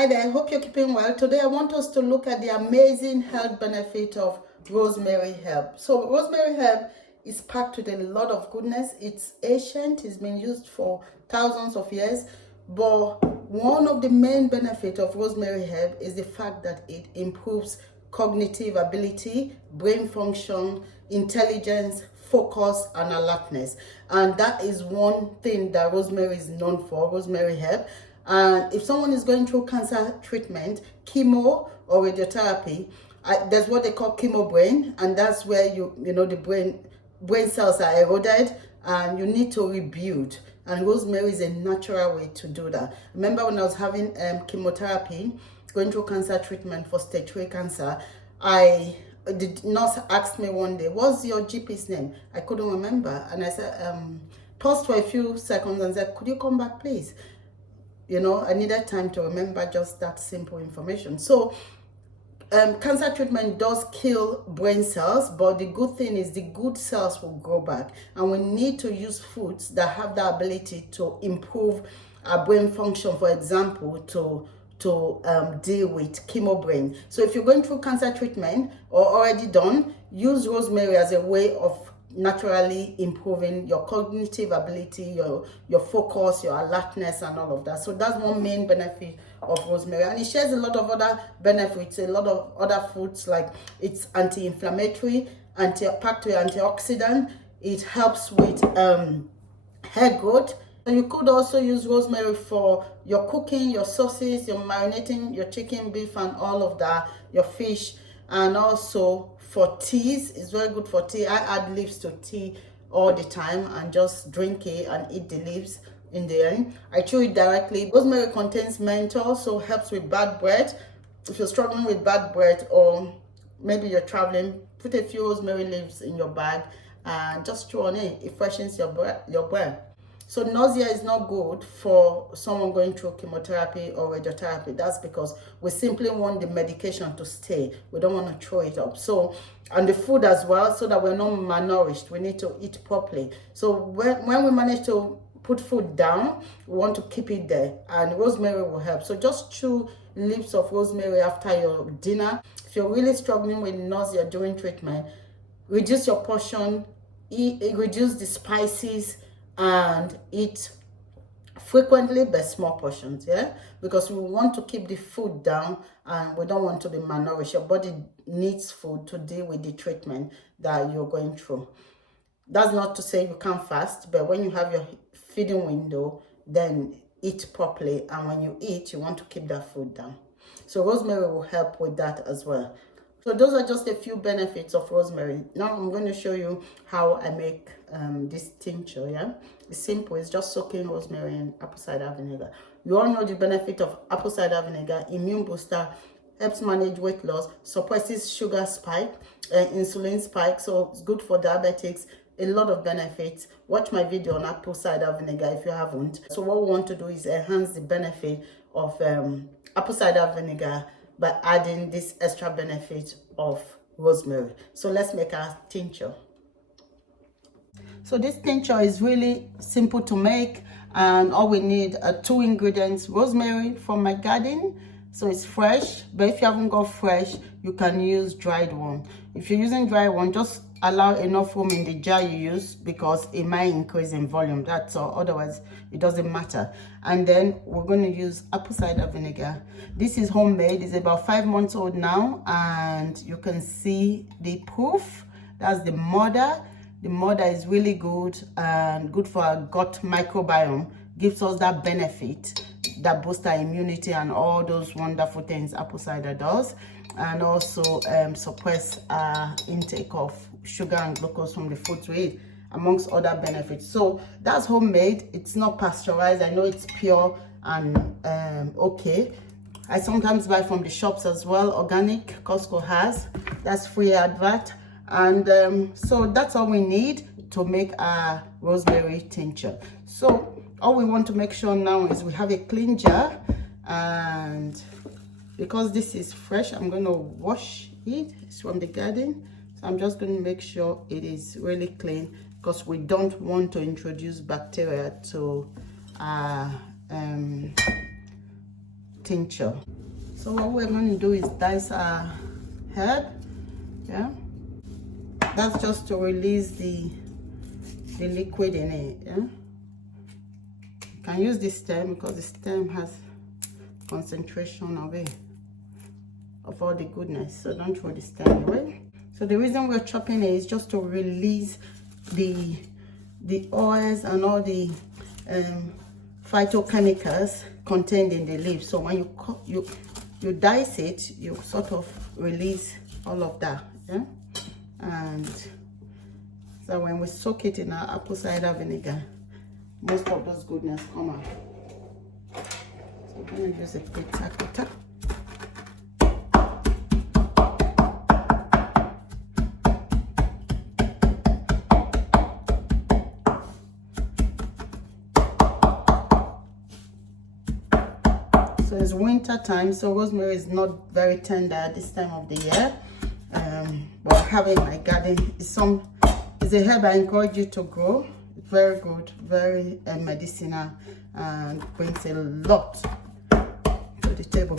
Hi there, I hope you're keeping well. Today I want us to look at the amazing health benefit of rosemary herb. So rosemary herb is packed with a lot of goodness. It's ancient, it's been used for thousands of years, but one of the main benefits of rosemary herb is the fact that it improves cognitive ability, brain function, intelligence, focus, and alertness. And that is one thing that rosemary is known for, rosemary herb. And if someone is going through cancer treatment, chemo or radiotherapy, there's what they call chemo brain, and that's where the brain cells are eroded and you need to rebuild. And rosemary is a natural way to do that. Remember when I was having chemotherapy, going through cancer treatment for stage 3 cancer, the nurse asked me one day, what's your GP's name? I couldn't remember. And I said, paused for a few seconds and said, could you come back, please? I needed time to remember just that simple information. So cancer treatment does kill brain cells, but the good thing is the good cells will grow back. And we need to use foods that have the ability to improve our brain function, for example, to deal with chemo brain. So if you're going through cancer treatment or already done, use rosemary as a way of naturally improving your cognitive ability, your focus, your alertness, and all of that. So that's one main benefit of rosemary, and it shares a lot of other benefits, a lot of other foods, like it's anti-inflammatory, packed with antioxidant. It helps with hair growth. And you could also use rosemary for your cooking, your sauces, your marinating, your chicken, beef, and all of that, your fish, and also for teas. It's very good for tea. I add leaves to tea all the time and just drink it and eat the leaves in the end. I chew it directly. Rosemary contains menthol, so helps with bad breath. If you're struggling with bad breath, or maybe you're traveling, put a few rosemary leaves in your bag and just chew on it. It freshens your breath. So nausea is not good for someone going through chemotherapy or radiotherapy. That's because we simply want the medication to stay. We don't want to throw it up. So, and the food as well, so that we're not malnourished. We need to eat properly. So when we manage to put food down, we want to keep it there, and rosemary will help. So just chew leaves of rosemary after your dinner. If you're really struggling with nausea during treatment, reduce your portion, reduce the spices, and eat frequently but small portions, because we want to keep the food down and we don't want to be malnourished. Your body needs food to deal with the treatment that you're going through. That's not to say you can't fast, but when you have your feeding window, then eat properly, and when you eat, you want to keep that food down. So rosemary will help with that as well. So those are just a few benefits of rosemary. Now I'm going to show you how I make this tincture. It's simple. It's just soaking rosemary and apple cider vinegar. You all know the benefit of apple cider vinegar: immune booster, helps manage weight loss, suppresses sugar spike, insulin spike, so it's good for diabetics. A lot of benefits. Watch my video on apple cider vinegar if you haven't. So what we want to do is enhance the benefit of apple cider vinegar by adding this extra benefit of rosemary. So let's make our tincture. So this tincture is really simple to make, and all we need are 2 ingredients: rosemary from my garden, so it's fresh, but if you haven't got fresh, you can use dried one. If you're using dried one, just allow enough room in the jar you use, because it might increase in volume, that's all. Otherwise it doesn't matter. And then we're going to use apple cider vinegar. This is homemade. It's about 5 months old now, and you can see the proof. That's the mother. The mother is really good and good for our gut microbiome, gives us that benefit that boosts our immunity and all those wonderful things apple cider does, and also suppress our intake of sugar and glucose from the foods we eat, amongst other benefits. So that's homemade. It's not pasteurized. I know it's pure and okay. I sometimes buy from the shops as well. Organic, Costco has. That's free advert. And so that's all we need to make our rosemary tincture. So all we want to make sure now is we have a clean jar, and because this is fresh, I'm going to wash it. It's from the garden, so I'm just going to make sure it is really clean, because we don't want to introduce bacteria to our tincture. So what we're going to do is dice our herb. Yeah, that's just to release the liquid in it. Yeah, you can use the stem because the stem has concentration of it, of all the goodness, so don't throw the stem away. So the reason we're chopping it is just to release the oils and all the phytochemicals contained in the leaf. So when you dice it, you sort of release all of that. Yeah, and so when we soak it in our apple cider vinegar, most of those goodness come out. So I'm going to use a pizza cutter. So it's winter time, so rosemary is not very tender at this time of the year. But having my garden is a herb I encourage you to grow. It's very good, very medicinal, and brings a lot to the table.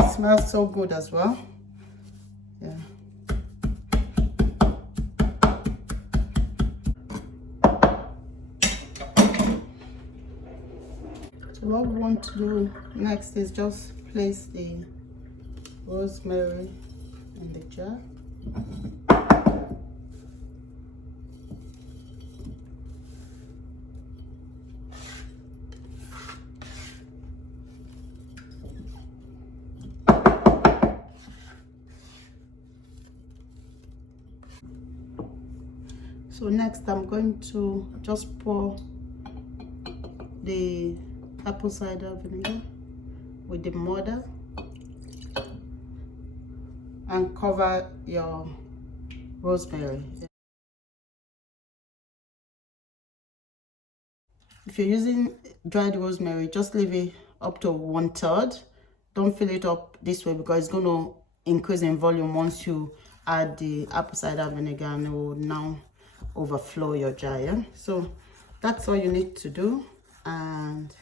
It smells so good as well. Yeah. So what we want to do next is just place the rosemary in the jar. So next I'm going to just pour the apple cider vinegar with the mortar and cover your rosemary. If you're using dried rosemary, just leave it up to 1/3. Don't fill it up this way because it's going to increase in volume once you add the apple cider vinegar, and it will now overflow your jar. Yeah? So that's all you need to do. And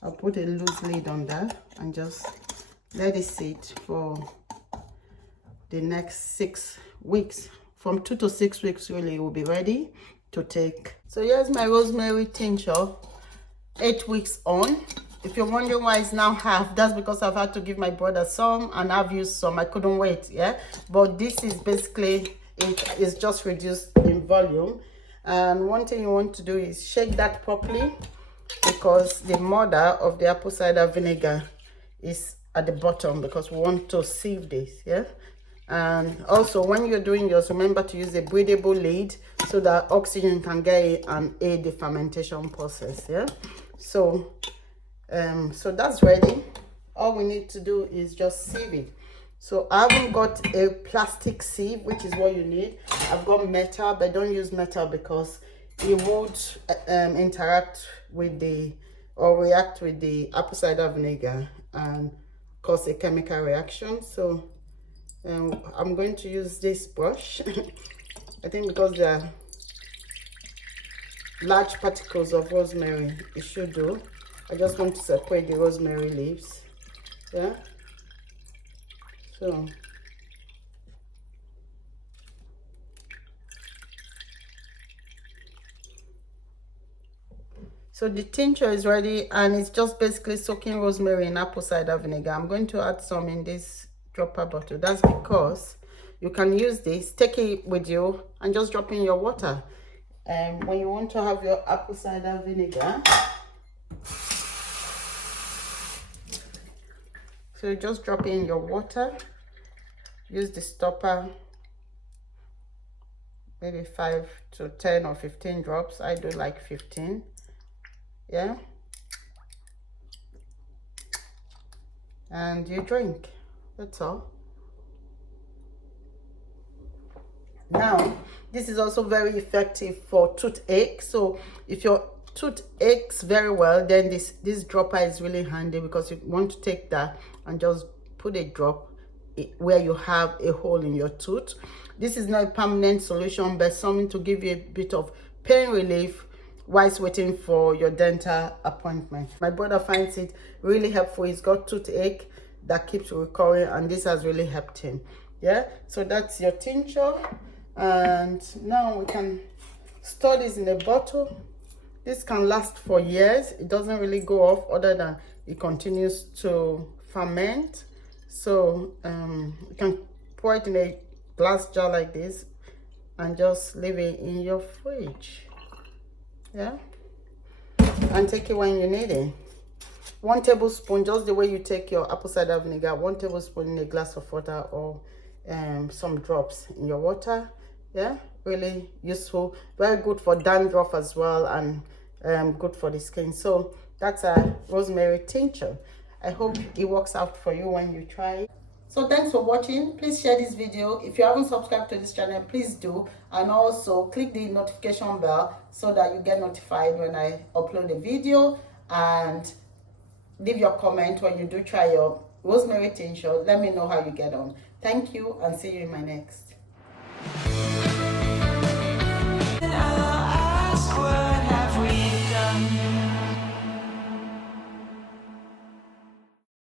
I'll put a loose lid on that and just let it sit for the next 6 weeks. From 2 to 6 weeks, really, it will be ready to take. So here's my rosemary tincture, 8 weeks on. If you're wondering why it's now half, that's because I've had to give my brother some and I've used some. I couldn't wait. Yeah, but this is basically, it is just reduced in volume. And one thing you want to do is shake that properly, because the mother of the apple cider vinegar is at the bottom, because we want to sieve this. Yeah, and also when you're doing yours, remember to use a breathable lid so that oxygen can get in and aid the fermentation process. Yeah, so so that's ready. All we need to do is just sieve it. So I haven't got a plastic sieve, which is what you need. I've got metal, but don't use metal because it would interact with or react with the apple cider vinegar and cause a chemical reaction. So I'm going to use this brush. I think because there are large particles of rosemary, it should do. I just want to separate the rosemary leaves. Yeah, so the tincture is ready, and it's just basically soaking rosemary in apple cider vinegar. I'm going to add some in this dropper bottle. That's because you can use this, take it with you and just drop in your water. And when you want to have your apple cider vinegar, so you just drop in your water, use the stopper, maybe 5 to 10 or 15 drops. I do like 15. Yeah, and you drink. That's all. Now this is also very effective for toothache. So if your tooth aches very well, then this dropper is really handy, because you want to take that and just put a drop where you have a hole in your tooth. This is not a permanent solution, but something to give you a bit of pain relief whilst waiting for your dental appointment. My brother finds it really helpful. He's got toothache that keeps recurring, and this has really helped him. Yeah, so that's your tincture, and now we can store this in a bottle. This can last for years. It doesn't really go off, other than it continues to ferment. So you can pour it in a glass jar like this and just leave it in your fridge. Yeah, and take it when you need it. 1 tablespoon, just the way you take your apple cider vinegar, 1 tablespoon in a glass of water, or some drops in your water. Yeah, really useful, very good for dandruff as well, and good for the skin. So that's a rosemary tincture. I hope it works out for you when you try it. So thanks for watching. Please share this video. If you haven't subscribed to this channel, please do, and also click the notification bell so that you get notified when I upload a video, and leave your comment when you do try your rosemary tincture. Let me know how you get on. Thank you, and see you in my next.